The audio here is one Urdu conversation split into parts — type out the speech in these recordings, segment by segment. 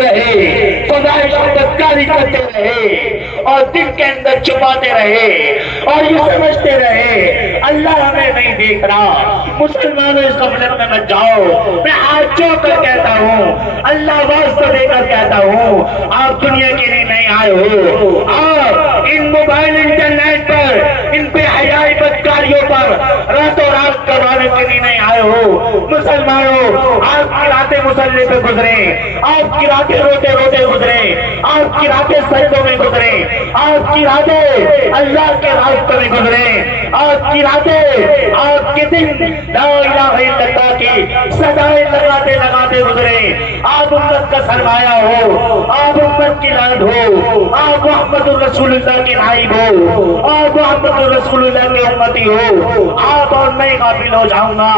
رہے، فضائل کی بدکاری کرتے رہے اور دل کے اندر چھپاتے رہے اور یہ سمجھتے رہے اللہ ہمیں نہیں دیکھ رہا۔ مسلمانوں اس غفلت میں مت جاؤ۔ میں ہاتھ جوڑ کر کہتا ہوں، اللہ واسطہ دے کر کہتا ہوں، آپ دنیا کے لیے نہیں آئے ہو۔ آپ ان موبائل انٹرنیٹ پر، ان بے حیائی بدکاریوں پر راتوں رات کروانے کے لیے نہیں آئے ہو۔ مسلمانوں، آپ کی راتیں مصلی پہ گزرے، آپ کی راتیں روتے روتے گزرے، آپ کی راتیں سجدوں میں گزرے، آپ کی راتیں اللہ کے راستوں میں گزرے، آپ کی راتیں، آپ کے دن لا الہ الا اللہ کی صدائیں لگاتے لگاتے گزرے۔ آپ امت کا سرمایہ ہو، آپ امت کی لاڈ ہو، آپ محمد الرسول اللہ کے نائب ہو، آپ محمد الرسول اللہ کے امتی ہو، آپ اور میں غافل ہو جاؤں گا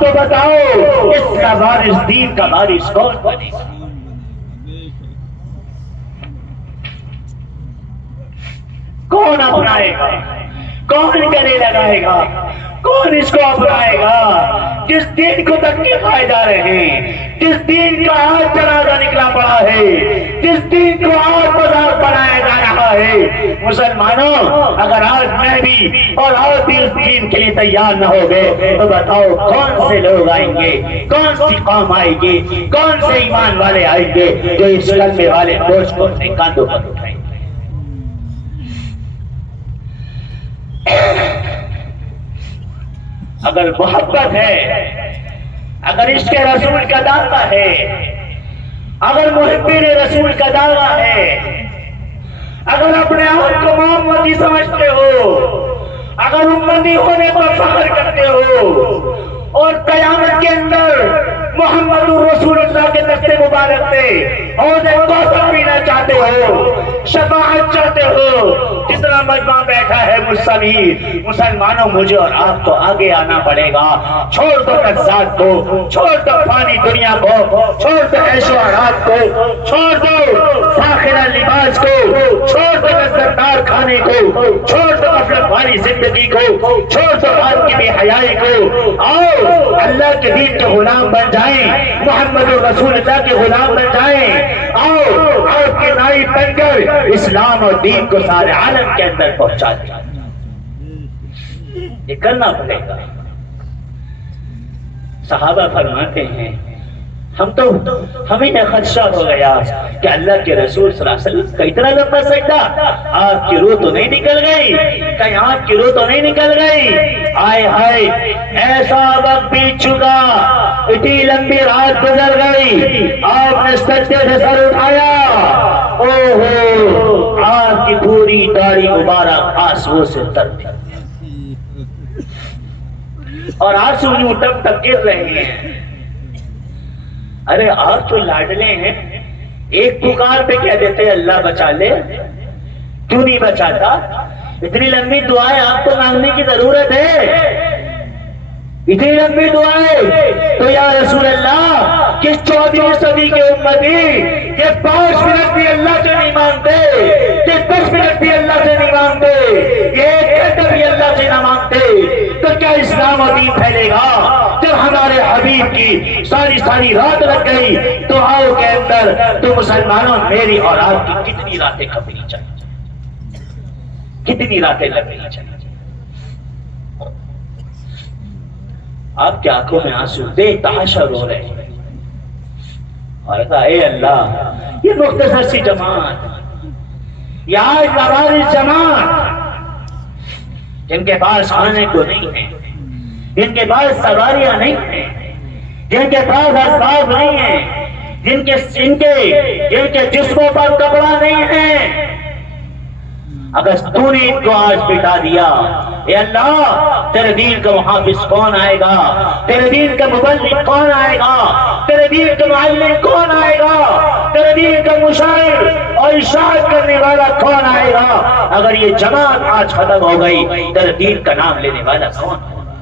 تو بتاؤ اس کا وارث، دین کا وارث کون بنے گا؟ کون اپنائے گا؟ کون گلے لگائے گا؟ کون اس کو اپنائے گا؟ جس دین کو دھکے کھائے جا رہے ہیں، جس دین کا آج جنازہ نکلا پڑا ہے، جس دین کو آج بازار بنایا جا رہا ہے۔ مسلمانوں، اگر آج میں بھی اور آپ بھی اس دین کے لیے تیار نہ ہو گئے تو بتاؤ کون سے لوگ آئیں گے؟ کون سی قوم آئے گی؟ کون سے ایمان والے آئیں گے جو اس کلمے والے بوجھ کو اپنے کاندھوں پر اٹھائیں گے؟ اگر محبت ہے، اگر عشق رسول کا دعویٰ ہے، اگر محبین رسول کا دعویٰ ہے، اگر اپنے آپ کو محمدی سمجھتے ہو، اگر امتی ہونے پر فخر کرتے ہو اور قیامت کے اندر محمد الرسول اللہ کے دستے مبارک سے حوض کوثر پینا چاہتے ہو، شفاعت چاہتے ہو، جتنا مجمع بیٹھا ہے مصلی مسلمانوں، مجھے اور آپ تو آگے آنا پڑے گا۔ چھوڑ دو لذات کو، چھوڑ دو فانی دنیا کو، چھوڑ دو عیش و آرام کو، چھوڑ دو فاخرہ لباس کو، چھوڑ دو لذت دار کھانے کو، چھوڑ دو غفلت والی زندگی کو، چھوڑ دو رات کی بے حیائی کو۔ آؤ اللہ کے دین کے غلام بن جائیں، محمد الرسول اللہ کے غلام بن جائیں۔ آؤ آپ کے نائب بن کر اسلام اور دین کو سارے عالم کے اندر پہنچا دیں۔ یہ کرنا پڑے گا۔ صحابہ فرماتے ہیں ہمیں خدشہ ہو گیا کہ اللہ کے رسول صلی اللہ علیہ وسلم کا اتنا لمبا سجدہ، آپ کی روح تو نہیں نکل گئی؟ کہیں آپ کی روح تو نہیں نکل گئی؟ آئے ہائے، ایسا وقت بیت چکا، اتنی لمبی رات گزر گئی، آپ نے سجدے سے سر اٹھایا، اوہو، آپ کی پوری داڑھی مبارک آنسوؤں سے تر تھی اور آنسو یوں ٹپ ٹپ گر رہے ہیں۔ ارے آپ تو لاڈلے ہیں، ایک پکار پہ کہہ دیتے اللہ بچا لے، کیوں نہیں بچاتا؟ اتنی لمبی دعائیں آپ کو مانگنے کی ضرورت ہے، اتنی لمبی دعائیں تو یا رسول اللہ کس 14ویں صدی کے امتی یہ 5 منٹ بھی اللہ سے نہیں مانگتے، یہ 10 منٹ بھی اللہ سے نہیں مانگتے، یہ 1 گھنٹہ بھی اللہ سے نہ مانگتے، تو کیا اسلام و دین پھیلے گا؟ جب ہمارے حبیب کی ساری رات لگ گئی دعاؤں کے اندر، تو مسلمانوں میری اور آپ کی کتنی راتیں کھپنی چاہیے، کتنی راتیں لگنی چاہیے؟ آپ کی آنکھوں میں آنسو دیکھ تحاشا رو رہے ہیں اور کہا اے اللہ، یہ مختصر سی جماعت، یہ آج ہماری جماعت جن کے پاس کھانے کو نہیں ہے، جن کے پاس سواریاں نہیں ہیں، جن کے پاس اسباب نہیں ہیں، جن کے جسموں پر کپڑا نہیں ہے، اگر تو نے ان کو آج بٹا دیا، اے اللہ تیرے دین کا محافظ کون آئے گا؟ تیرے دین کا مبلغ کون آئے گا؟ تیرے دین کا معلم کون آئے گا؟ تیرے دین کا مشاعر اور ارشاد کرنے والا کون آئے گا؟ اگر یہ جماعت آج ختم ہو گئی، تیرے دین کا نام لینے والا کون ہوگا؟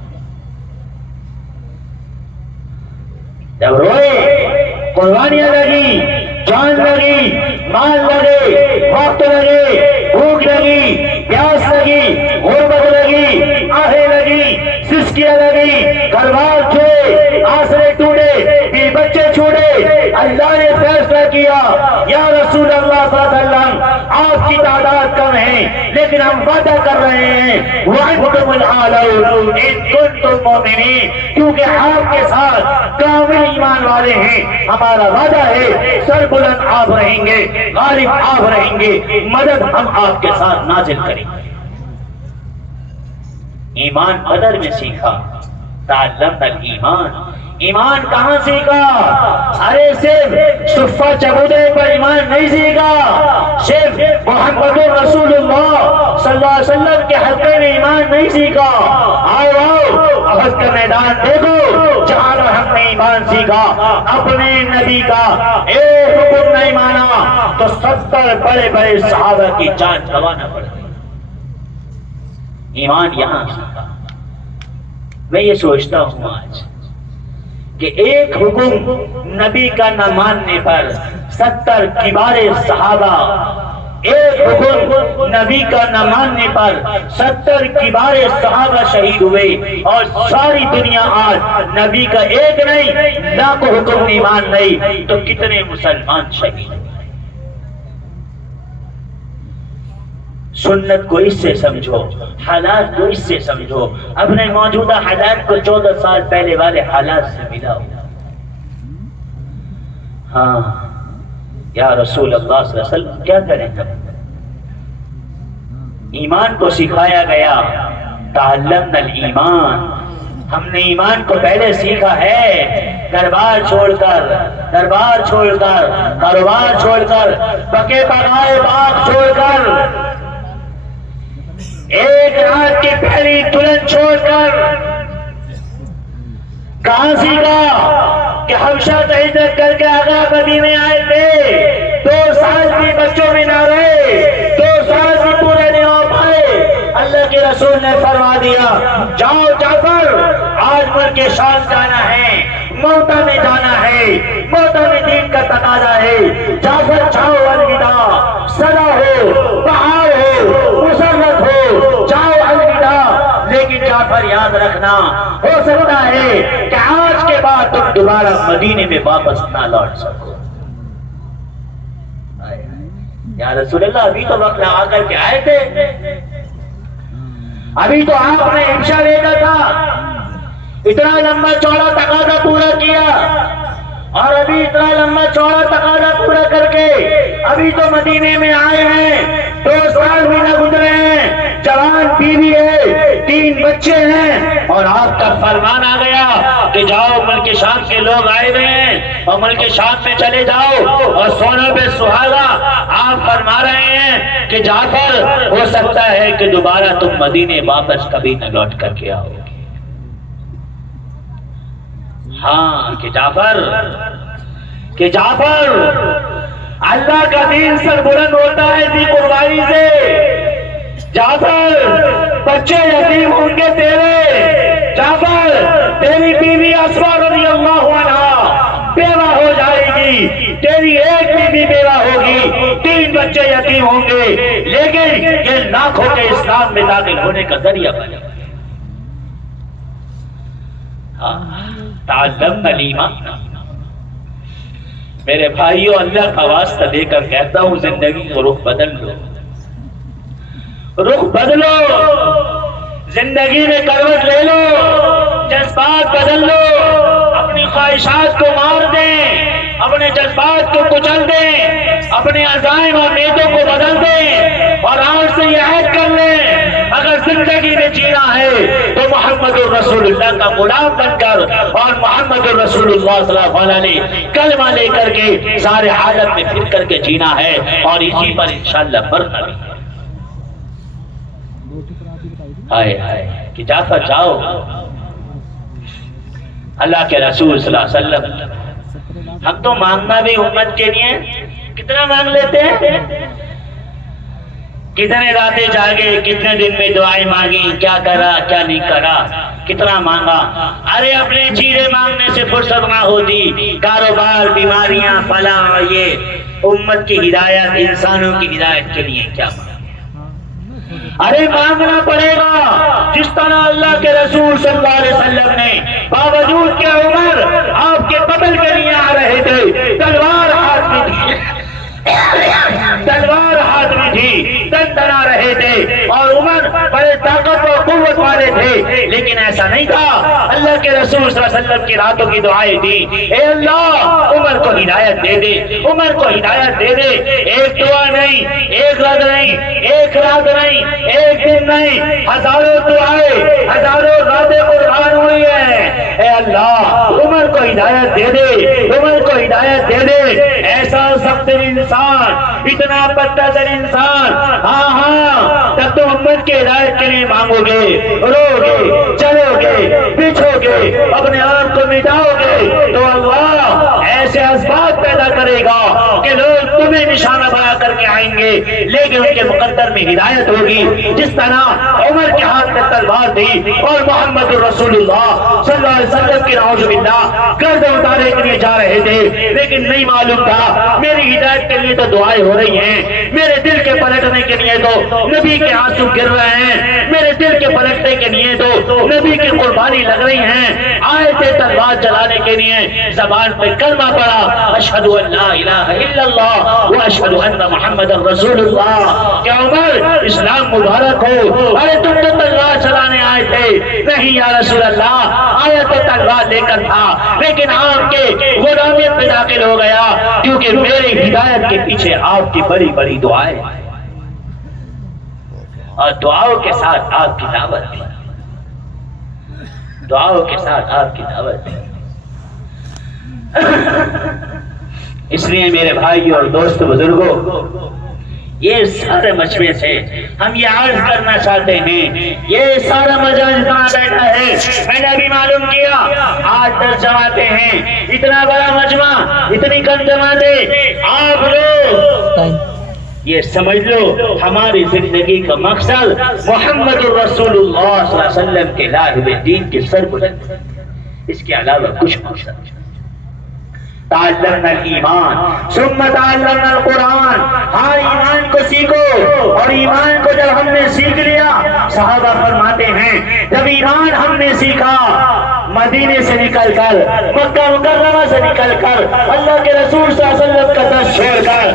جب روئے، قربانیاں لگی، جان لگی، مال لگے، وقت لگے، بھوک لگی، پیاس لگی، غربت لگی، آہیں لگی، سسکیاں لگی، گھر بار چھوڑے، آسرے ٹوٹے، بچے چھوڑے، اللہ نے فیصلہ کیا کیا یا رسول اللہ صلی اللہ علیہ وسلم آپ کی تعداد کم ہے لیکن ہم وعدہ کر رہے ہیں وَأَنْتُمُ الْأَعْلَوْنَ إِن كُنتُم مُؤْمِنِينَ، کیونکہ آپ کے ساتھ کامل ایمان والے ہیں، ہمارا وعدہ ہے سربلند آپ رہیں گے، غالب آپ رہیں گے، مدد ہم آپ کے ساتھ نازل کریں گے۔ ایمان بدر میں سیکھا، تعلمنا الایمان، ایمان کہاں سیکھا؟ ارے صرف صفہ چبودے پر ایمان نہیں سیکھا، صرف محمد رسول اللہ صلی اللہ علیہ وسلم کے حلقے میں ایمان نہیں سیکھا۔ آؤ احد کا میدان دیکھو جہاں ہم نے ایمان سیکھا، اپنے نبی کا ایک حکم نہیں مانا تو 70 بڑے بڑے صحابہ کی جان گنوانا پڑ گئی۔ ایمان یہاں سیکھا۔ میں یہ سوچتا ہوں آج کہ ایک حکم نبی کا نہ ماننے پر 70 کبار صحابہ، ایک حکم نبی کا نہ ماننے پر 70 کبار صحابہ شہید ہوئے، اور ساری دنیا آج نبی کا ایک نہیں لاکھوں حکم ایمان نہیں تو کتنے مسلمان شہید ہوئے۔ سنت کو اس سے سمجھو، حالات کو اس سے سمجھو، اپنے موجودہ حالات کو 14 سال پہلے والے حالات سے ملاؤ۔ ہاں یا رسول اللہ صلی اللہ علیہ وسلم کیا کریں ہم؟ ایمان کو سکھایا گیا، تعلمنا الایمان، ہم نے ایمان کو پہلے سیکھا ہے، دربار چھوڑ کر کاروبار چھوڑ کر پکے پکائے باغ چھوڑ کر ایک رات کی پہلی دلہن چھوڑ کر کہاں سیکھا کہ حبشہ سے ہجرت کر کے آقا مدینے آئے تھے، 2 سال بھی بچوں میں نہ رہے، 2 سال بھی پورے نہیں ہو پائے، اللہ کے رسول نے فرما دیا جاؤ جعفر، آج ملک شام جانا ہے، موتا میں جانا ہے، موتا میں دین کا تقاضا ہے، جعفر جاؤ، الوداع، صدا ہو، بہار ہو، مسرت ہو، جاؤ الوداع، لیکن جعفر یاد رکھنا ہو سکتا ہے کہ آج کے بعد تم دوبارہ مدینے میں واپس نہ لوٹ سکو۔ یا رسول اللہ ابھی تو وقت آ کر کے آئے تھے، ابھی تو آپ نے انشاء بھیجا تھا، اتنا لمبا چوڑا تقاضا پورا کیا، اور ابھی اتنا لمبا چوڑا تقاضا پورا کر کے ابھی تو مدینے میں آئے ہیں، 2 سال بھی نہ گزرے ہیں، جوان بیوی ہے، 3 بچے ہیں، اور آپ کا فرمان آ گیا کہ جاؤ ملک شام کے لوگ آئے ہوئے ہیں اور ملک شام میں چلے جاؤ، اور سونا پہ سہاگا آپ فرما رہے ہیں کہ جعفر ہو سکتا ہے کہ دوبارہ تم مدینے واپس کبھی نہ لوٹ کر کے آؤ۔ ہاں کہ جعفر اللہ کا دین سر بلند ہوتا ہے اسی قربانی سے، جعفر بچے یتیم ہوں گے تیرے، جعفر تیری بیوی اسماء رضی اللہ عنہا بیوہ ہو جائے گی، تیری ایک بیوی بیوہ ہوگی، 3 بچے یتیم ہوں گے، لیکن یہ لاکھوں کے اسلام میں داخل ہونے کا ذریعہ بنے۔ تعلمنا الایمان۔ میرے بھائیوں، اللہ کا واسطہ دے کر کہتا ہوں زندگی کو رخ بدل لو، رخ بدلو، زندگی میں کروٹ لے لو، جذبات بدل لو، اپنی خواہشات کو مار دیں، اپنے جذبات کو کچل دیں، اپنے عزائم اور نیتوں کو بدل دیں، اور آج سے یہ عہد کر لیں اگر زندگی میں جینا ہے تو محمد الرسول اللہ کا غلام بن کر اور محمد الرسول اللہ صلی اللہ علیہ وسلم کلمہ لے کر کے سارے حالت میں پھر کر کے جینا ہے، اور اسی پر انشاءاللہ مرنا بھی ہے۔ ہائے ہائے کہ جعفر جاؤ، اللہ کے رسول صلی اللہ علیہ وسلم، ہم تو مانگنا بھی امت کے لیے کتنا مانگ لیتے ہیں، کتنے راتیں جاگے، کتنے دن میں دعائیں مانگی، کیا کرا کیا نہیں کرا، کتنا مانگا، ارے اپنے چیزیں مانگنے سے فرصت نہ ہوتی، کاروبار، بیماریاں، فلاں، یہ امت کی ہدایت، انسانوں کی ہدایت کے لیے کیا مانگا، ارے مانگنا پڑے گا جس طرح اللہ کے رسول صلی اللہ علیہ وسلم نے باوجود کہ عمر آپ کے قتل کے لیے آ رہے تھے، تلوار ہاتھ میں دی، رہے تھے اور عمر بڑے طاقت و قوت والے تھے، لیکن ایسا نہیں تھا۔ اللہ کے رسول صلی اللہ علیہ وسلم کی راتوں کی دعائیں تھی، اے اللہ عمر کو ہدایت دے دے، عمر کو ہدایت دے دے۔ ایک دعا نہیں، ایک رات نہیں، ایک رات نہیں، ایک دن نہیں، ہزاروں دعائیں، ہزاروں راتیں قربان ہوئی ہیں۔ اے اللہ عمر کو ہدایت دے دے، عمر کو ہدایت دے دے۔ ایسا سخت انسان، اتنا بدتر انسان، ہاں ہاں تب تو امت کی ہدایت کے لیے مانگو گے، رو گے، چلو گے، بچھو گے، اپنے آپ کو مٹاؤ گے، تو اللہ ایسے اسباب پیدا کرے گا کہ لوگ تمہیں نشانہ بنا کر کے آئیں گے، لیکن ان کے مقدر میں ہدایت ہوگی۔ جس طرح عمر کے ہاتھ میں تلوار تھی اور محمد رسول اللہ صلی اللہ علیہ وسلم کی نعوذ باللہ گردن اتارے کے لیے جا رہے تھے، لیکن نہیں معلوم تھا میری ہدایت کے لیے تو دعائیں ہو رہی ہیں، میرے دل کے پلٹنے کے لیے تو نبی کے آنسو گر رہے ہیں، میرے دل کے پلٹنے کے لیے تو نبی کی قربانی لگ رہی ہیں۔ آئے تھے تلوار چلانے کے لیے، زبان پہ کلمہ پڑا، اشہد ان لا الہ الا اللہ واشہد ان محمد رسول اللہ۔ کہ عمر اسلام مبارک ہو، ارے تم تو تلوار چلانے آئے تھے، نہیں یا رسول اللہ آیا تو تلوار لے کر تھا، لیکن آپ کے غلامیت میں داخل ہو گیا، کیونکہ میری ہدایت کے پیچھے آپ کی بڑی بڑی دعائیں اور دعاؤں کے ساتھ آپ کی دعوت تھی، دعاؤں کے ساتھ آپ کی دعوت تھی۔ اس لیے میرے بھائی اور دوست بزرگوں، یہ سارے مجمع سے ہم یہ عرض کرنا چاہتے ہیں، یہ سارا مجمع جتنا بیٹھا ہے، میں نے ابھی معلوم کیا 8-10 جماعتیں ہیں، اتنا بڑا مجمع، اتنی کم جماعتیں، آپ لوگ یہ سمجھ لو ہماری زندگی کا مقصد محمد رسول اللہ صلی اللہ علیہ وسلم کے لائے ہوئے دین کی سربلندی، اس کے علاوہ کچھ مقصد نہیں۔ تعلمنا الایمان ثم تعلمنا القرآن، ہاں ایمان کو سیکھو، اور ایمان کو جب ہم نے سیکھ لیا، صحابہ فرماتے ہیں جب ایمان ہم نے سیکھا، مدینے سے نکل کر، مکہ مکرمہ سے نکل کر، اللہ کے رسول صلی اللہ علیہ وسلم کا دست چھوڑ کر،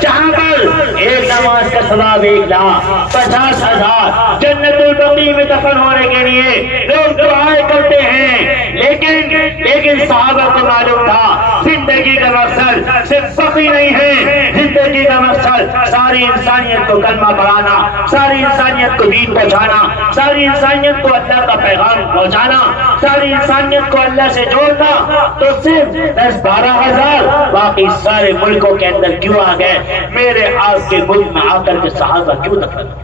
جہاں پر ایک نماز کا ثواب 1,50,000 جنت البقیع میں دفن ہونے کے لیے لوگ دعائیں کرتے ہیں، لیکن صحابہ کو معلوم تھا زندگی کا مقصد صرف بقی نہیں ہے، زندگی کا مقصد ساری انسانیت کو کلمہ پڑھانا، ساری انسانیت کو دین پہنچانا، ساری انسانیت کو اللہ کا پیغام پہنچانا، ساری انسانیت کو اللہ سے جوڑنا۔ تو صرف 10-12 ہزار باقی سارے ملکوں کے اندر کیوں آ گئے؟ میرے آپ کے ملک میں آ کر کے صحابہ کیوں دفن ہوئے؟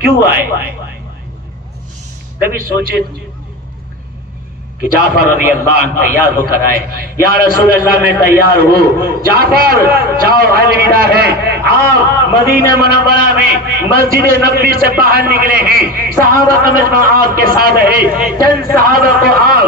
کیوں آئے؟ کبھی سوچے کہ جعفر رضی اللہ عنہ تیار ہو کر آئے، یا رسول اللہ میں تیار ہوں، جعفر جاؤ الوداع ہے۔ آپ مدینہ منورہ میں مسجد نبوی سے باہر نکلے ہیں، صحابہ کا مجمع آپ کے ساتھ ہے، چند صحابہ کو آپ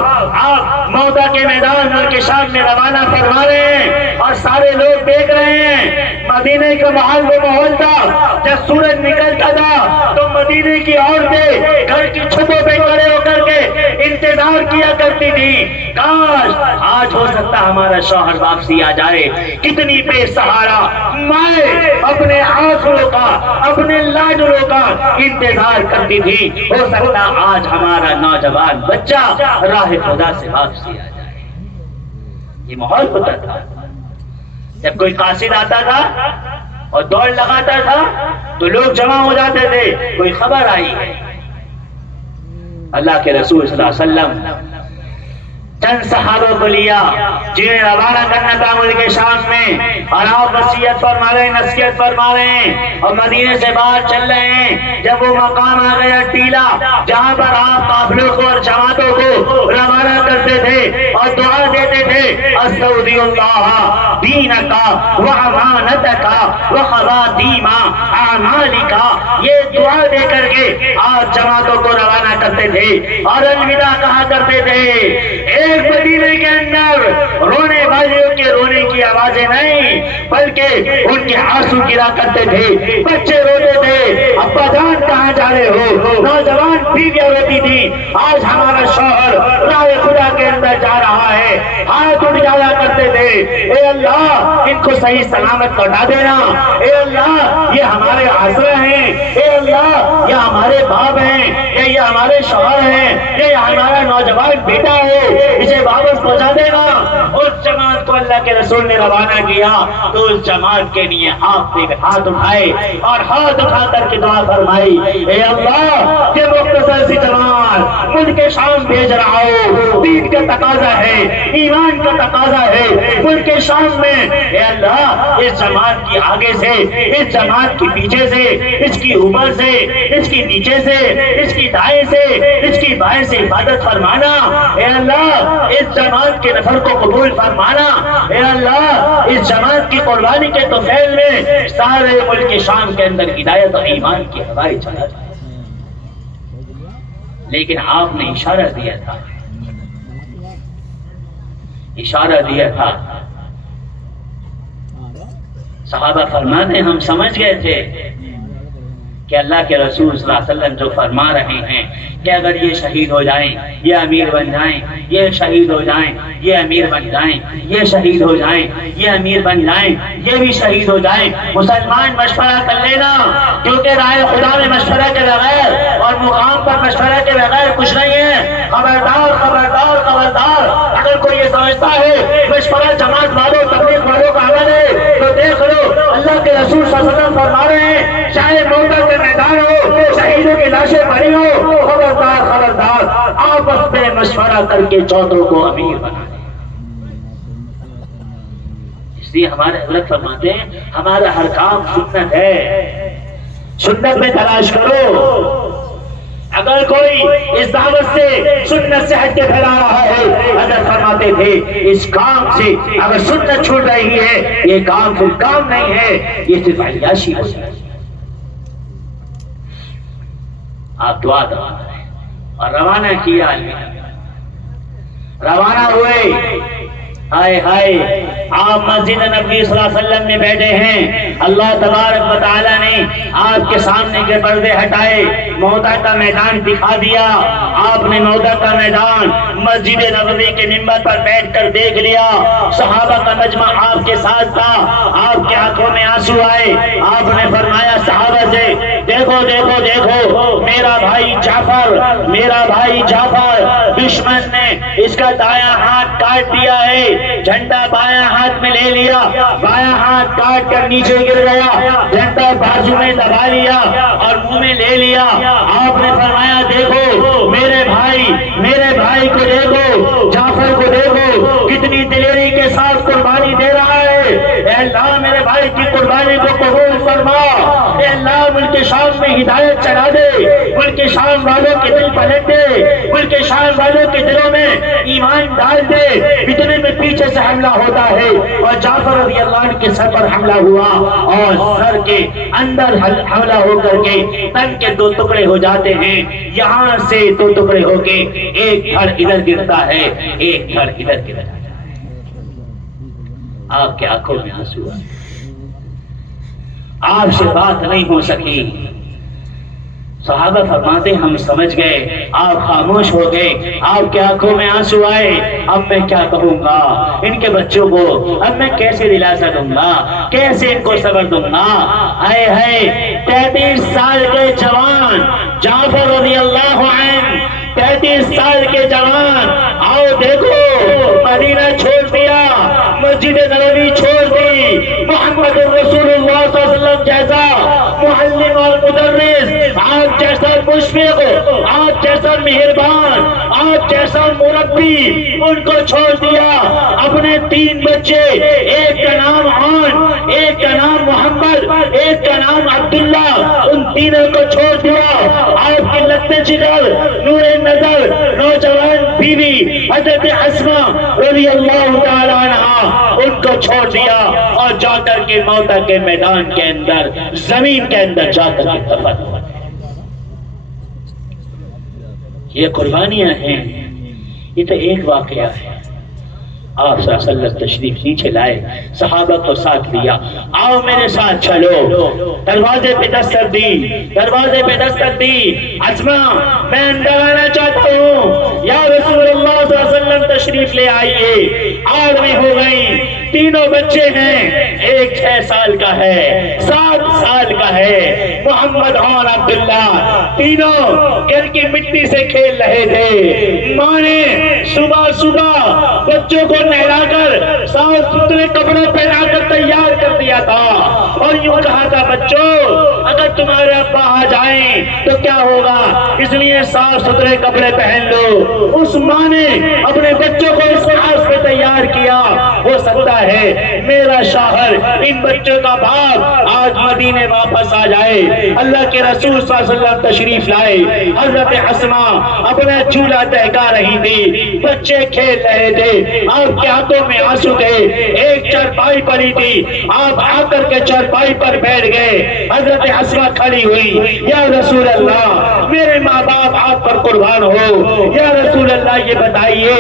موتا کے میدان ملک شام میں روانہ فرما رہے ہیں، اور سارے لوگ دیکھ رہے ہیں۔ مدینہ کا ماحول وہ ماحول تھا جب سورج نکلتا تھا تو مدینے کی عورتیں گھر کی چھتوں پہ کھڑے ہو کر کے انتظار کیا کرتی تھی، کاش آج ہو سکتا ہمارا شوہر واپسی آ جائے۔ کتنی بے سہارا مائیں اپنے آنسوؤں کا، اپنے لاڈلوں کا انتظار کرتی تھی، ہو سکتا آج ہمارا نوجوان بچہ راہ خدا سے واپسی آ جائے۔ یہ ماحول ہوتا تھا جب کوئی قاصد آتا تھا اور دوڑ لگاتا تھا تو لوگ جمع ہو جاتے تھے، کوئی خبر آئی ہے۔ اللہ کے رسول صلی اللہ علیہ وسلم چند صحابوں کو لیا جنہیں روانہ کرنا تھا ملک شام میں، اور آپ وصیت فرما رہے ہیں، نصیحت فرما رہے ہیں، اور مدینے سے باہر چل رہے ہیں۔ جب وہ مقام آ گیا ٹیلا جہاں پر آپ قافلوں کو اور جماعتوں کو روانہ کرتے تھے اور دعا دیتے تھے، استودع اللہ دینک و امانتک و خواتیم اعمالک، یہ دعا دے کر کے آپ جماعتوں کو روانہ کرتے تھے اور الوداع کہا کرتے تھے۔ ایک مدینے کے اندر رونے والوں کے رونے کی آوازیں نہیں بلکہ ان کے آنسو گرا کرتے تھے، بچے روتے تھے، ابا جان کہاں جا رہے ہو، نوجوان بیویاں روتی تھی، آج ہمارا شوہر راہ خدا کے اندر جا رہا ہے، ہاتھ اٹھ جایا کرتے تھے، اے اللہ ان کو صحیح سلامت لوٹا دینا، اے اللہ یہ ہمارے آسرے ہیں، اے اللہ یہ ہمارے باپ ہیں، یہ ہمارے شوہر ہیں، یہ ہمارا نوجوان بیٹا ہے، اسے واپس پہنچا دینا۔ اس جماعت کو اللہ کے رسول نے روانہ کیا تو اس جماعت کے لیے آپ نے ہاتھ اٹھائے اور ہاتھ اٹھا کر کے دعا فرمائی، اے اللہ یہ مختصر سی جماعت ملک شام بھیج رہا ہو، دین کا تقاضا ہے، ایمان کا تقاضا ہے ملک شام میں، اے اللہ اس جماعت کی آگے سے، اس جماعت کی پیچھے سے، اس کی اوپر سے، اس کی نیچے سے، اس کی دائیں سے، اس کی بائیں سے عبادت فرمانا، اے اللہ اس جماعت کے نفر کو قبول فرمانا، اے اللہ اس جماعت کی قربانی کے طفیل میں سارے ملک شام کے اندر ہدایت اور ایمان کی ہوائیں چلا جائے۔ لیکن آپ نے اشارہ دیا تھا، اشارہ دیا تھا، صحابہ فرماتے ہیں ہم سمجھ گئے تھے کہ اللہ کے رسول صلی اللہ علیہ وسلم جو فرما رہے ہیں کہ اگر یہ شہید ہو جائیں، یہ امیر بن جائیں، یہ شہید ہو جائیں، یہ امیر بن جائیں، یہ شہید ہو جائیں، یہ امیر بن جائیں، یہ بھی شہید ہو جائیں، مسلمان مشورہ کر لینا، کیونکہ راہ خدا میں مشورہ کے بغیر اور مقام پر مشورہ کے بغیر کچھ نہیں ہے۔ خبردار خبردار خبردار، اگر کوئی یہ سمجھتا ہے مشورہ جماعت والوں تبلیغ والوں کا عمل ہے تو دیکھ لو اللہ کے رسول صلی اللہ علیہ وسلم فرما رہے ہیں چاہے موت کے میدان ہو، شہیدوں کی لاشیں پڑی ہو، خبردار خبردار آپس میں مشورہ کر کے چودھوں کو امیر بنا دیں۔ اس لیے ہمارے حضرت فرماتے ہیں ہمارا ہر کام سنت ہے، سنت میں تلاش کرو۔ اگر کوئی اس دعوت سے سنت سے ہٹ کے پھیلا رہا ہے، حضرت فرماتے تھے اس کام سے اگر سنت چھوٹ رہی ہے یہ کام پھر کام نہیں ہے، یہ صرف عیاشی ہو جائے۔ آپ دعا کریں اور روانہ کیا، روانہ ہوئے، ہائے ہائے آپ مسجد نبی صلی اللہ علیہ وسلم میں بیٹھے ہیں، اللہ تبارک و تعالیٰ نے آپ کے سامنے کے پردے ہٹائے، موتا کا میدان دکھا دیا، آپ نے موتا کا میدان مسجد نبوی کے منبر پر بیٹھ کر دیکھ لیا، صحابہ کا مجمع آپ کے ساتھ تھا، آپ کے آنکھوں میں آنسو آئے، آپ نے فرمایا صحابہ سے دیکھو دیکھو دیکھو میرا بھائی جعفر، میرا بھائی جعفر دشمن نے اس کا دایاں ہاتھ کاٹ دیا ہے، جھنڈا بایاں ہاتھ میں لے لیا، بایاں ہاتھ کاٹ کر نیچے گر گیا، جھنڈا بازو میں دبا لیا اور منہ میں لے لیا۔ آپ نے فرمایا دیکھو میرے بھائی کو دیکھو، جعفر کو دیکھو کتنی دلیری کے ساتھ قربانی دے رہا ہے، اے اللہ میرے بھائی کی قربانی کو قبول فرما، اے اللہ ملک شام میں ہدایت چلا دے، ملک شام والوں کے دل پلٹ دے، ملک شام والوں کے دلوں میں ایمان ڈال دے۔ اتنے میں پیچھے سے حملہ ہوتا ہے اور جعفر رضی اللہ عنہ کے سر پر حملہ ہوا اور سر کے اندر حملہ ہو کر کے تن کے دو ٹکڑے ہو جاتے ہیں، یہاں سے دو ٹکڑے ہو کے ایک دھڑ ادھر گرتا ہے، ایک دھڑ ادھر گر جاتا ہے۔ آپ کے آنکھوں میں آنسو آئے، آپ سے بات نہیں ہو سکی۔ صحابہ فرماتے ہم سمجھ گئے، آپ خاموش ہو گئے، آپ کے آنکھوں میں آنسو آئے، اب میں کیا کہوں گا ان کے بچوں کو، اب میں کیسے دلاسا دوں گا، کیسے ان کو صبر دوں گا۔ ہائے ہائے 33 سال کے جوان جعفر رضی اللہ عنہ، 33 سال کے جوان، آؤ دیکھو مدینہ چھوڑ دیا، مسجد نبوی چھوڑ دی، محمد رسول اللہ صلی اللہ علیہ وسلم جیسا معلم اور مدرس، آپ جیسا مشفق، آپ جیسا مہربان، آپ جیسا مربی، ان کو چھوڑ دیا۔ اپنے 3 بچے، ایک کا نام عون، ایک کا نام محمد، ایک کا نام عبداللہ، ان تینوں کو چھوڑ دیا۔ آپ کی لگتے جگر، نور نظر، نوجوان بیوی حضرت اسماء رضی اللہ تعالیٰ عنہا، ان کو چھوڑ دیا اور جا کر کے موتا کے میدان کے اندر، زمین کے اندر جا کر کے دفن ہوا۔ یہ قربانیاں ہیں، یہ تو ایک واقعہ ہے۔ آپ صلی اللہ علیہ وسلم تشریف نیچے لائے، صحابہ کو ساتھ لیا، آؤ میرے ساتھ چلو۔ دروازے پہ دستک دی، دروازے پہ دستک دی، اسما میں اندر آنا چاہتا ہوں، یا رسول اللہ صلی اللہ علیہ وسلم تشریف لے آئیے۔ آدمی ہو گئی، تینوں بچے ہیں، ایک 6 سال کا ہے، 7 سال کا ہے، محمد اور عبداللہ، تینوں گھر کی مٹی سے کھیل رہے تھے۔ ماں نے صبح صبح بچوں کو نہلا کر صاف ستھرے کپڑے پہنا کر تیار کر دیا تھا، اور یوں کہا تھا بچوں اگر تمہارے ابا آ جائیں تو کیا ہوگا، اس لیے صاف ستھرے کپڑے پہن لو۔ اس ماں نے اپنے بچوں کو اس خاص پہ تیار کیا۔ ہو سکتا ہے میرا شوہر ان بچوں کا باپ آج مدینے واپس آ جائے۔ اللہ کے رسول صلی اللہ علیہ وسلم تشریف لائے، حضرت اسما اپنا جھولا دہکا رہی تھی، بچے کھیل رہے تھے، آپ کے ہاتھوں میں آنسو تھے، ایک چارپائی پڑی تھی، آپ آ کر کے چارپائی پر بیٹھ گئے۔ حضرت اسما کھڑی ہوئی، یا رسول اللہ میرے ماں باپ آپ پر قربان ہو، یا رسول اللہ یہ بتائیے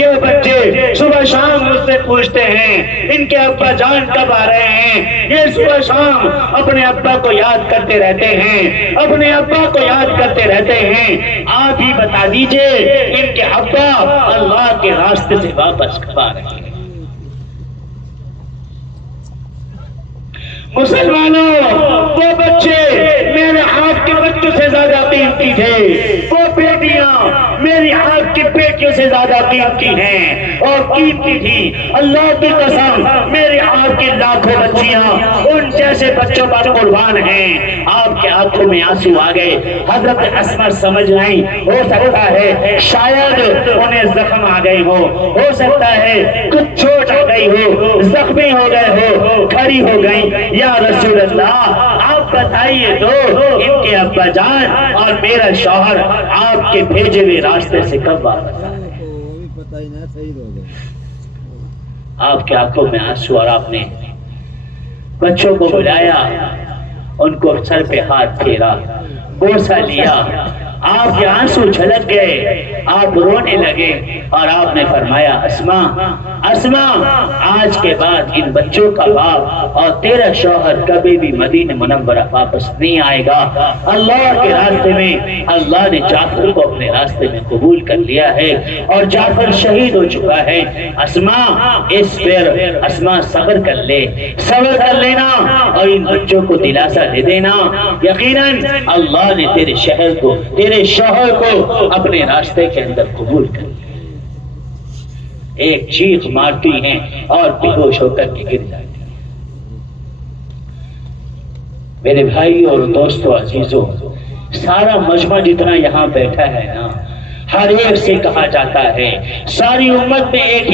یہ بچے صبح شام مجھ سے پوچھتے ہیں ان کے ابا جان کب آ رہے ہیں، یہ صبح شام اپنے ابا کو یاد کرتے رہتے ہیں، اپنے ابا کو یاد کرتے رہتے ہیں، آپ ہی بتا دیجئے ان کے ابا اللہ کے راستے سے واپس کب آ رہے ہیں۔ مسلمانوں وہ بچے میرے آپ کے بچوں سے زیادہ قیمتی تھے، وہ بیٹیاں میری آپ کی بیٹیوں سے زیادہ قیمتی ہیں اور قیمتی تھی۔ اللہ کی قسم میری آپ کی لاکھوں بچیاں ان جیسے بچوں پر قربان ہیں۔ آپ کے آنکھوں میں آنسو آ گئے، حضرت اسما سمجھ رہی ہو سکتا ہے شاید انہیں زخم آ گئی ہو سکتا ہے کچھ چوٹ آ گئی ہو، زخمی ہو گئے ہو، کھڑی ہو گئی۔ یا رسول اللہ آپ بتائیے تو ان کے ابا جان اور میرا شوہر آپ کے بھیجے ہوئے راستے سے کب واپس آئے؟ آپ کے آنکھوں میں آنسو، اور آپ نے بچوں کو بلایا، ان کو سر پہ ہاتھ پھیرا، بوسہ لیا، آپ کے آنسو جھلک گئے، آپ رونے لگے، اور آپ نے فرمایا اسما اسما آج کے بعد ان بچوں کا باپ اور تیرا شوہر کبھی بھی مدینہ منورہ واپس نہیں آئے گا۔ اللہ کے راستے میں اللہ نے جعفر کو اپنے راستے میں قبول کر لیا ہے اور جعفر شہید ہو چکا ہے۔ اسما اس پر اسما صبر کر لے، صبر کر لینا اور ان بچوں کو دلاسا دے دینا، یقیناً اللہ نے تیرے شہر کو، تیرے شوہر کو اپنے راستے کے اندر قبول کر لیا۔ ایک چیخ مارتی ہیں اور بے ہوش ہو کر کے گر جاتی ہیں۔ میرے بھائی اور دوستو عزیزو، سارا مجمع جتنا یہاں بیٹھا ہے نا، ہر ایک سے کہا جاتا ہے، ساری امت میں ایک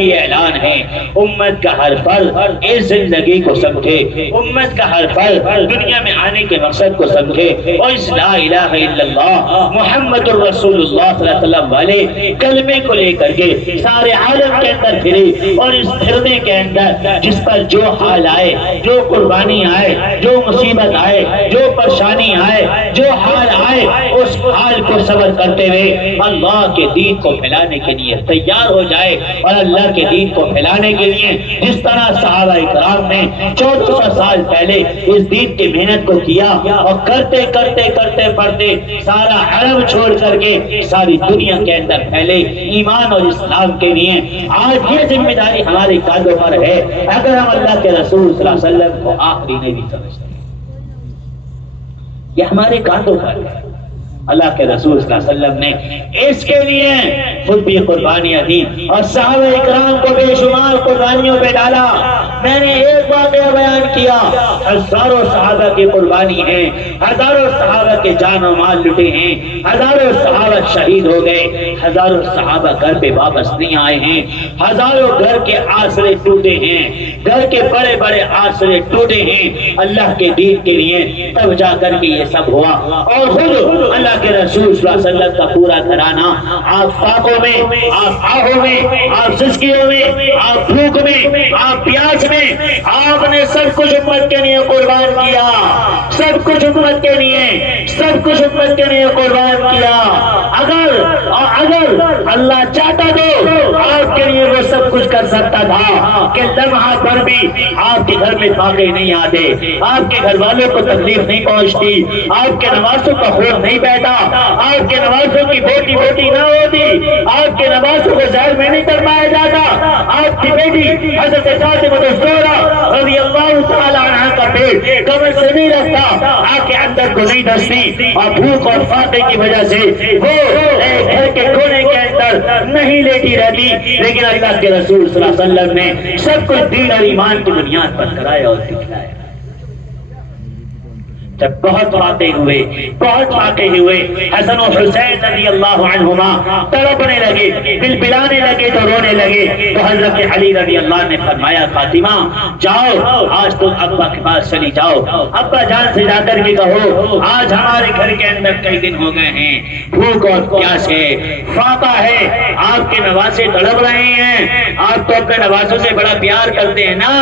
ہی اعلان ہے، امت کا ہر فرد اس زندگی کو سمجھے، امت کا ہر فرد دنیا میں آنے کے مقصد کو سمجھے اور اس لا الہ الا اللہ محمد الرسول اللہ صلی اللہ علیہ وسلم والے کلمے کو لے کر کے سارے عالم کے اندر پھرے، اور اس پھرنے کے اندر جس پر جو حال آئے، جو قربانی آئے، جو مصیبت آئے، جو پریشانی آئے، جو حال آئے، اس حال کو صبر کرتے ہوئے اللہ کے دین کو پھیلانے کے لیے تیار ہو جائے، اور اللہ کے دین کو پھیلانے کے لیے جس طرح صحابہ اکرام نے 1400 سال پہلے اس دین کی محنت کو کیا اور کرتے کرتے کرتے پڑھتے سارا عرب چھوڑ کر کے ساری دنیا کے اندر پھیلے ایمان اور اسلام کے لیے، آج یہ ذمہ داری ہمارے کاندھوں پر ہے۔ اگر ہم اللہ کے رسول صلی اللہ علیہ وسلم کو آخری نبی سمجھتے ہیں، یہ ہمارے کاندھوں پر ہے۔ اللہ کے رسول صلی اللہ علیہ وسلم نے اس کے لیے خود بھی قربانیاں دی اور صحابہ اکرام کو بے شمار قربانیوں پہ ڈالا۔ میں نے ایک واقعہ بیان کیا، ہزاروں صحابہ کی قربانی ہے، ہزاروں صحابہ کے جان و مال لٹے ہیں، ہزاروں صحابہ شہید ہو گئے، ہزاروں صحابہ گھر پہ واپس نہیں آئے ہیں، ہزاروں گھر کے آسرے ٹوٹے ہیں، گھر کے بڑے بڑے آسرے ٹوٹے ہیں اللہ کے دین کے لیے، تب جا کر کے یہ سب ہوا۔ اور خود اللہ کے رسول صلی اللہ علیہ وسلم کا پورا گھرانہ آپ فاقوں میں، آپ آہوں میں، آپ سسکیوں میں، آپ بھوک میں، آپ پیاس میں، آپ نے سب کچھ امت کے لیے قربان کیا، سب کچھ امت کے لیے، سب کچھ امت کے لیے قربان کیا۔ اگر اللہ چاہتا تو آپ کے لیے وہ سب کچھ کر سکتا تھا کہ لمحہ پر بھی آپ کے گھر میں فاقے نہیں آتے، آپ کے گھر والوں کو تکلیف نہیں پہنچتی، آپ کے نوازوں کا خون نہیں بہتا، آپ کے نوازوں کی بوٹی بوٹی نہ ہوتی، آپ کے نوازوں کو زہر میں نہیں کروایا جاتا، آپ کی بیٹی حضرت فاطمہ الزہرا رضی اللہ تعالی عنہا کا پیٹ کمر سے نہیں رکھتا، آپ کے اندر کو نہیں دستی، اور بھوک اور فاقے کی وجہ سے وہ گھر کے کونے کے اندر نہیں لیٹی رہتی، لیکن اللہ کے رسول صلی اللہ علیہ وسلم نے سب کچھ دین اور ایمان کی بنیاد پر کرایا اور دکھلایا۔ جب بہت واقع ہوئے حسن و حسین رضی اللہ عنہما تڑپنے لگے، بلبلانے لگے تو رونے لگے، تو حضرت علی رضی اللہ نے فرمایا فاطمہ جاؤ آج تم ابا کے پاس چلی جاؤ، ابا جان سے جا کر کے کہو آج ہمارے گھر کے اندر کئی دن ہو گئے ہیں، بھوک اور پیاس ہے، فاقہ ہے، آپ کے نوازے تڑپ رہے ہیں، آپ تو اپنے نوازوں سے بڑا پیار کرتے ہیں نا،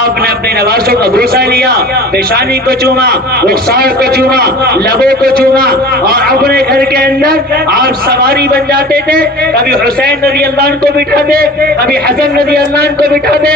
آپ نے اپنے نوازوں کا بوسہ لیا، پیشانی کو چوما، رخسار کو چوما، لبوں کو چوما، اور اپنے گھر کے اندر آپ سواری بن جاتے تھے، کبھی حسین رضی اللہ عنہ کو بٹھاتے، کبھی حسن رضی اللہ عنہ کو بٹھاتے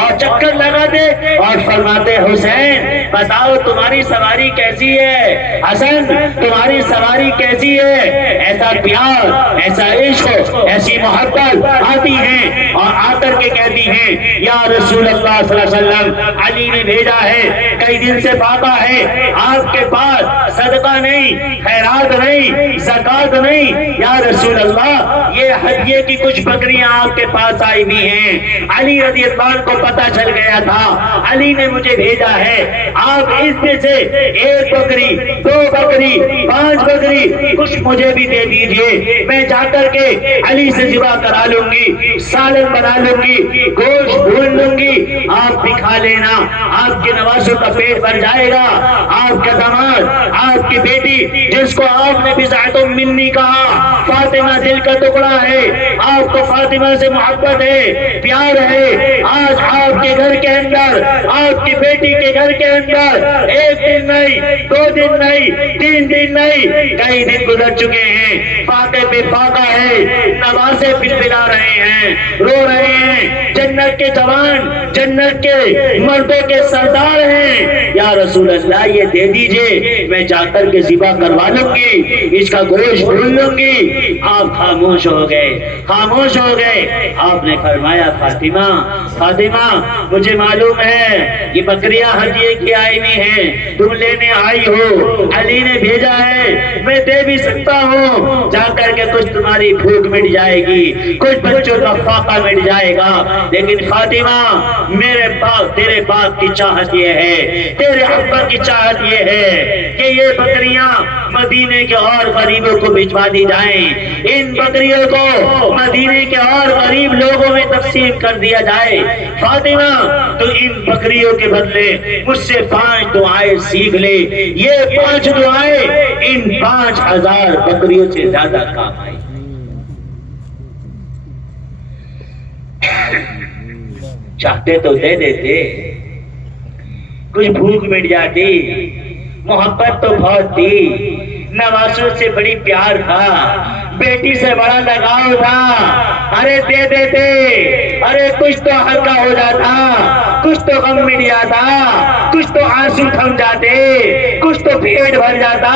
اور چکر لگاتے اور فرماتے حسین بتاؤ تمہاری سواری کیسی ہے، حسن تمہاری سواری کیسی ہے، ایسا پیار، ایسا عشق، ایسی محبت آتی ہے اور آ کر کے کہتی ہیں یا رسول اللہ صلی اللہ علیہ وسلم علی نے بھیجا ہے، کئی دن سے فاقہ ہے، آپ کے پاس صدقہ نہیں، خیرات نہیں، زکات نہیں، یا رسول اللہ یہ ہدیے کی کچھ بکریاں آپ کے پاس آئی ہوئی ہیں، علی رضی اللہ عنہ کو پتہ چل گیا تھا، علی نے مجھے بھیجا ہے، آپ اس میں سے ایک بکری، دو بکری، 5 بکری کچھ مجھے بھی دے دیجئے، میں جا کر کے علی سے ذبح کرا لوں گی، سالن بنا لوں گی، گوشت بھون لوں گی، آپ بھی کھا لینا، آپ کے نوازوں کا پیٹ بھر جائے گا، آپ کا داماد، آپ کی بیٹی جس کو آپ نے بضعۃ منی کہا، فاطمہ دل کا ٹکڑا ہے، آپ کو فاطمہ سے محبت ہے، پیار ہے، آج آپ کے گھر کے اندر، آپ کی بیٹی کے گھر کے اندر 1 دن نہیں، 2 دن نہیں، 3 دن نہیں، کئی دن گزر چکے ہیں، فاقے پہ فاقہ ہے، نوازے بلبلا رہے ہیں، رو رہے ہیں، جنت کے جوان، جنت کے مردوں کے سردار ہیں، یا رسول اللہ یہ دے دیجئے، میں جا کر کے ذبح کروا لوں گی، اس کا گوشت بھون لوں گی۔ آپ خاموش ہو گئے، خاموش ہو گئے، آپ نے فرمایا فاطمہ فاطمہ مجھے معلوم ہے یہ بکریاں ہدیے کی آئی ہوئی ہیں، تم لینے آئی ہو، علی نے بھیجا ہے، میں دے بھی سکتا ہوں، جا کر کے کچھ تمہاری بھوک مٹ جائے گی، کچھ بچوں کا فاقہ مٹ جائے گا، لیکن فاطمہ میرے باپ تیرے باپ کی چاہت یہ ہے، تیرے ابا کی چاہت یہ ہے کہ یہ بکریاں مدینے کے اور غریبوں کو بھجوا دی جائیں، ان بکریوں کو مدینے کے اور غریب لوگوں میں تقسیم کر دیا جائے، فاطمہ تو ان بکریوں کے بدلے مجھ سے 5 دعائیں سیکھ لے، یہ 5 دعائیں ان 5000 بکریوں سے زیادہ کام آئی۔ چاہتے تو دے دیتے، کچھ بھوک مٹ جاتی، محبت تو بہت تھی، نوازوں سے بڑی پیار تھا، بیٹی سے بڑا لگاؤ تھا، ارے دے دیتے، ارے کچھ تو ہلکا ہو جاتا، کچھ تو غم مٹ جاتا، کچھ تو آنسو تھم جاتے، کچھ تو پیٹ بھر جاتا،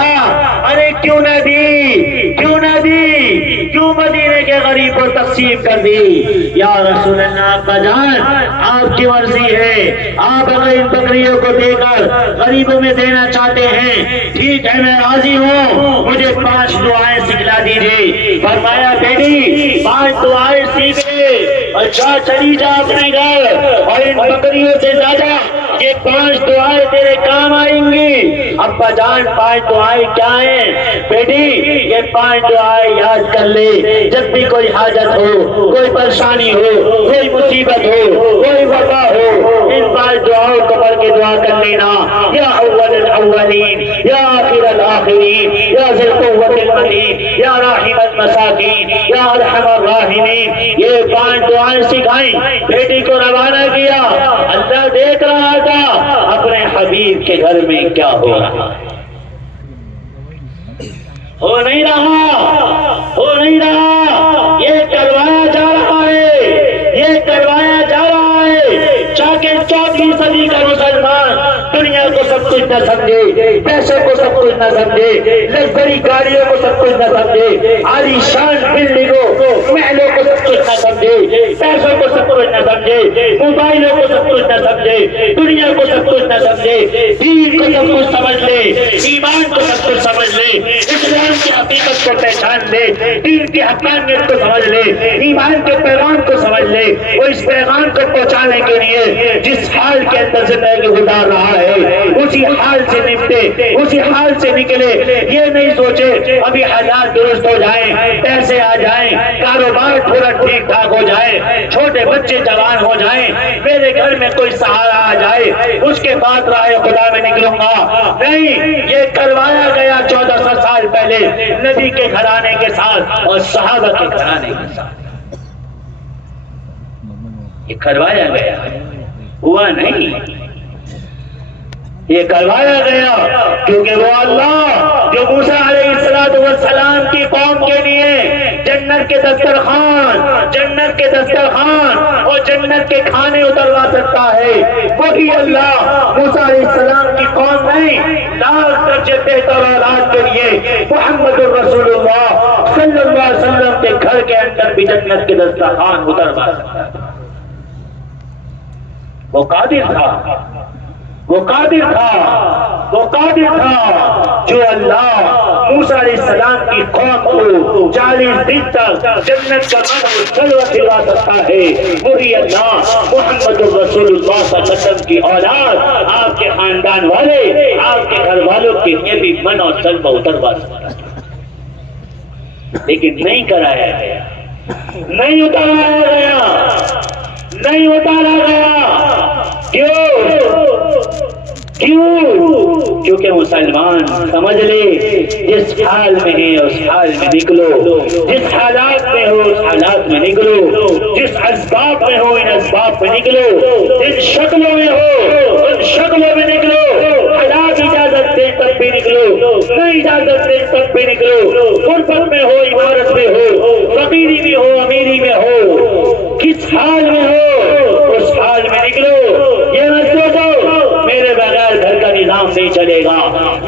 ارے کیوں نہ دی، کیوں نہ دی، کیوں مدینے کے غریب کو تقسیم کر دی، یا رسول اللہ ابا جان آپ کی مرضی ہے، آپ اگر ان بکریوں کو دے کر غریبوں میں دینا چاہتے ہیں ٹھیک ہے میں راضی ہوں، مجھے 5 دعائیں سکھلا دیجئے، فرمایا بیٹی 5 دعائیں سیکھ لے اور چلی جا اپنے گھر، اور ان بکریوں سے زیادہ یہ 5 دعائیں تیرے کام آئیں گی۔ ابا جان 5 دعائیں کیا ہیں؟ بیٹی یہ 5 دعائیں یاد کر لے، جب بھی کوئی حاجت ہو، کوئی پریشانی ہو، کوئی مصیبت ہو، کوئی وبا ہو، ان 5 دعاؤں کو پڑھ کے دعا کر لینا، یا اول الاولین، یا آخر الاخرین، یا ذی القوۃ المتین، یا راحم المساکین، یا ارحم الراحمین، یہ 5 دعائیں سکھائیں، بیٹی کو روانہ کیا، اللہ دیکھ رہا تھا، فقیر کے گھر میں کیا ہو رہا ہے؟ ہو نہیں رہا، یہ کروایا جا رہا ہے تاکہ 14ویں صدی کا مسلمان دنیا کو سب کچھ نہ سمجھے، پیسے کو سب کچھ نہ سمجھے، لگژری گاڑیوں کو سب کچھ نہ سمجھے، عالی شان بلڈنگوں محلوں کو سب کچھ نہ سمجھے، پیسوں کو سب کچھ نہ سمجھے، موبائلوں کو سب کچھ نہ سمجھے، دنیا کو سب کچھ نہ سمجھے، دین کو سب کچھ سمجھ لے، ایمان کو سب کچھ سمجھ لے، اسلام کی حقیقت کو پہچان لے، دین کی حقانیت کو سمجھ لے، ایمان کے پیغام کو سمجھ لے، وہ اس پیغام کو پہنچانے کے لیے جس حال کے اندر زندگی گزار رہا ہے اسی حال سے نپٹے، اسی حال سے نکلے۔ یہ نہیں سوچے ابھی حالات درست ہو جائیں، پیسے آ جائیں، کاروبار پورا ٹھیک ٹھاک ہو جائے، چھوٹے بچے جوان ہو جائیں، میرے گھر میں کوئی سہارا آ جائے، اس کے بعد راہ خدا میں نکلوں گا۔ نہیں، یہ کروایا گیا 1400 سال پہلے نبی کے گھرانے کے ساتھ اور صحابہ کے گھرانے کے ساتھ، یہ کروایا گیا، ہوا نہیں، یہ کروایا گیا کیونکہ وہ اللہ جو موسیٰ علیہ السلام کی قوم کے لیے جنت کے دسترخوان اور جنت کے کھانے اتروا سکتا ہے، وہی اللہ موسیٰ علیہ السلام کی قوم نہیں، لاکھ درجے بہتر اولاد کے لیے محمد الرسول اللہ صلی اللہ علیہ وسلم کے گھر کے اندر بھی جنت کے دسترخوان اتروا سکتا ہے۔ وہ قادر تھا جو اللہ موسیٰ علیہ السلام کی قوم کو 40 دن تک جنت کا منو کھلوا سکتا ہے، وہی اللہ محمد الرسول اللہ صلی اللہ علیہ وسلم کی اولاد، آپ کے خاندان والے، آپ کے گھر والوں کے لیے بھی من اور سلوہ اتروا سکتا ہے، لیکن نہیں کرایا گیا، نہیں اتارا گیا۔ کیوں؟ کیونکہ مسلمان سمجھ لے جس حال میں ہے اس حال میں نکلو، جس حالات میں ہو اس حالات میں نکلو، جس اسباب میں ہو ان اسباب میں نکلو، جن شکلوں میں ہو ان شکلوں میں نکلو، حالات اجازت دیں تب بھی نکلو، نہیں اجازت دیں تب بھی نکلو، غربت میں ہو عمارت میں ہو، فقیری میں ہو امیری میں ہو، کس حال میں ہو اس حال میں نکلو۔ یہ مت سوچو میرے بغیر گھر کا نظام نہیں چلے گا،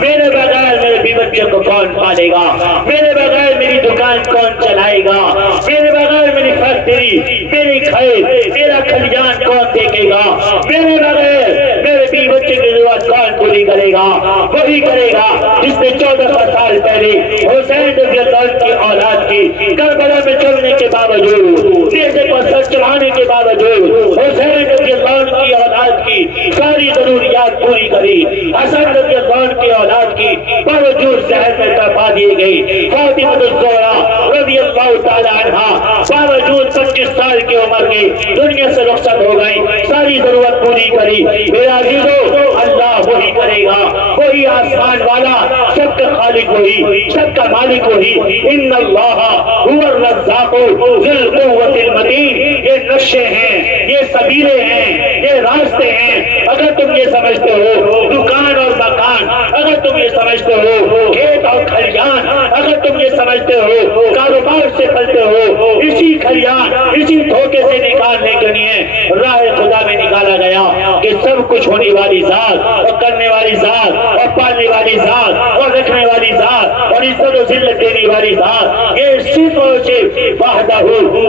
میرے بغیر میرے بیوی بچوں کو کون پالے گا، میرے بغیر میری دکان کون چلائے گا، میرے بغیر میری فیکٹری، میری کھیت، میرا کھلیان کون دیکھے گا، میرے بغیر میرے بیوی بچے کی ضرورت کون پوری کرے گا؟ وہی کرے گا جس نے 1400 سال پہلے حسین رضی اللہ عنہ کی اولاد کی کربلا میں چلنے کے باوجود، نیزے پر سر چڑھانے کے باوجود حسین رضی اللہ عنہ کی اولاد کی ساری ضروریات پوری کری، حسن رضی اللہ عنہ کی اولاد کی باوجود زہر میں تڑپا دیے گئی، فاطمہ الزہرا رضی اللہ تعالی عنہا باوجود 25 سال کی عمر کے دنیا سے رخصت ہو گئی، ساری ضرورت پوری کری۔ میرا عزیزو، اللہ وہی کرے گا، وہی آسمان والا، سب کا خالق وہی، سب کا مالک وہی۔ ان اللہ هو الرزاق ذو القوة المتین، یہ نشے ہیں، یہ سبیلے ہیں، یہ راستے ہیں۔ اگر تم یہ سمجھتے ہو دکان اور مکان، اگر تم یہ سمجھتے ہو کھیت اور کھلیان، اگر تم یہ سمجھتے ہو کاروبار سے پلتے ہو، اسی کھلیان اسی دھوکے سے نکالنے کے لیے راہ خدا میں نکالا گیا کہ سب کچھ ہونے والی ذات اور کرنے والی ذات اور پالنے والی ذات اور رکھنے والی ذات اور عزت و ذلت دینے والی ذات، یہ صرف اور صرف وحدہ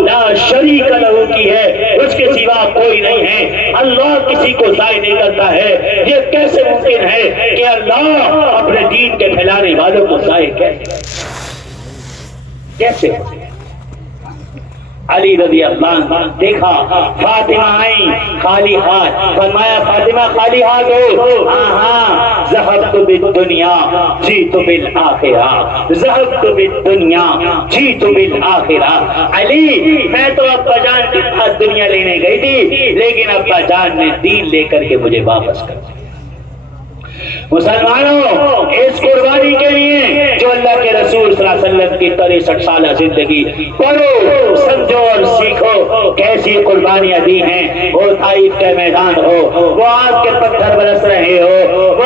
لا شریک لہ کی ہے، اس کے سوا کوئی نہیں ہے۔ اللہ کسی کو ضائع نہیں کرتا ہے۔ یہ کیسے ممکن ہے کہ اللہ اپنے دین کے پھیلانے والوں کو ضائع کیسے؟ علی رضی اللہ عنہ دیکھا فاطمہ آئی خالی ہاتھ، فرمایا فاطمہ خالی ہاتھ ہو؟ ہاں، ذہبت بالدنیا جیت بالآخرہ، ذہبت بالدنیا جیت بالآخرہ۔ علی، میں تو ابا جان کے پاس دنیا لینے گئی تھی، لیکن ابا جان نے دین لے کر کے مجھے واپس کر دیا۔ مسلمانوں، اس قربانی کے لیے جو اللہ کے رسول صلی اللہ علیہ وسلم کی 63 سالہ زندگی پڑھو، سمجھو اور سیکھو کیسی قربانیاں دی ہیں۔ وہ طائف کے میدان ہو، وہ آگ کے پتھر برس رہے ہو، وہ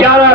11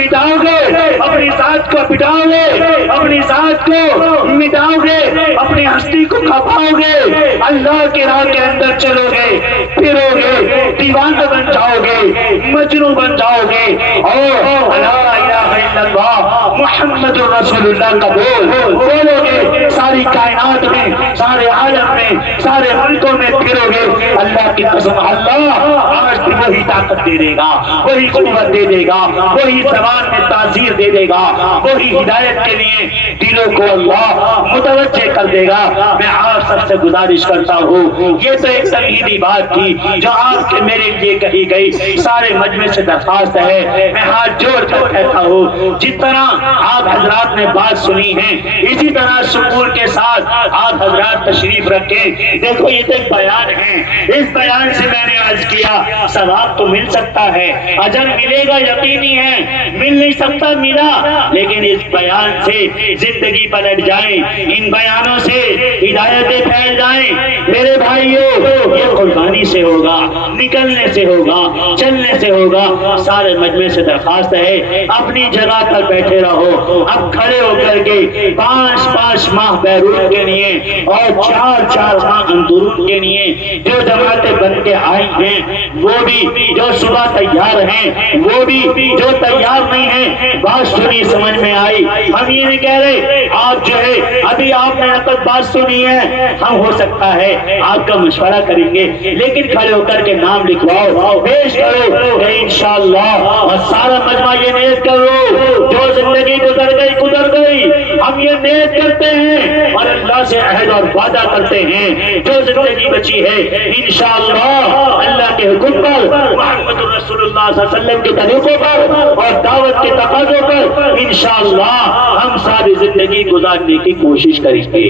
مٹاؤ گے اپنی ذات کو مٹاؤ گے اپنی ذات کو مٹاؤ گے اپنی ہستی کو کھپاؤ گے اللہ کی راہ کے اندر چلو گے پھرو گے دیوانہ بن جاؤ گے مجنون بن جاؤ گے اور لا الہ الا اللہ محمد رسول اللہ کا بولو گے ساری کائنات میں سارے عالم میں سارے ملکوں میں پھرو گے اللہ کی قسم اللہ آج بھی وہی طاقت دے دے گا وہی قوت دے دے گا وہی زبان میں تاثیر دے دے گا وہی ہدایت کے لیے دلوں کو اللہ متوجہ کر دے گا میں آپ سب سے گزارش کرتا ہوں یہ تو ایک تمہیدی بات تھی جو آپ کے میرے لیے کہی گئی سارے مجمع سے درخواست ہے میں ہاتھ جوڑ کر کہتا ہوں جس طرح آپ حضرات نے بات سنی ہے اسی طرح سکون کے ساتھ آپ حضرات تشریف رکھیں دیکھو یہ تو ایک بیان ہے اس بیان سے میں نے عرض کیا ثواب تو مل سکتا ہے اجر ملے گا یقینی ہے مل نہیں سکتا ملا لیکن اس بیان سے زندگی پلٹ جائے ان بیانوں سے ہدایتیں پھیل جائیں میرے بھائیوں یہ قربانی سے ہوگا نکلنے سے ہوگا چلنے سے ہوگا سارے مجمع سے درخواست ہے اپنی جگہ پر بیٹھے رہو اب کھڑے ہو کر کے 5 ماہ بیروت کے لیے اور 4 ماہ اندرون کے لیے جو جماعتیں بن کے آئی ہیں وہ بھی جو صبح تیار ہیں وہ بھی جو تیار نہیں ہیں بات سنی سمجھ میں آئی ہم یہ نہیں کہہ رہے آپ جو ہے ابھی آپ نے نقد بات سنی ہے ہم ہو سکتا ہے آپ کا مشورہ کریں گے لیکن کھڑے ہو کر کے نام لکھواؤ پیش کرو کہ انشاءاللہ اور سارا مجمع یہ نیت کرو جو زندگی گزر گئی ہم یہ نیت کرتے ہیں اور اللہ سے عہد اور وعدہ کرتے ہیں جو زندگی بچی ہے انشاءاللہ اللہ کے حکم پر محمد رسول اللہ صلی اللہ علیہ وسلم کے طریقوں پر اور دعوت کے تقاضوں پر انشاءاللہ ہم ساری زندگی گزارنے کی کوشش کریں گے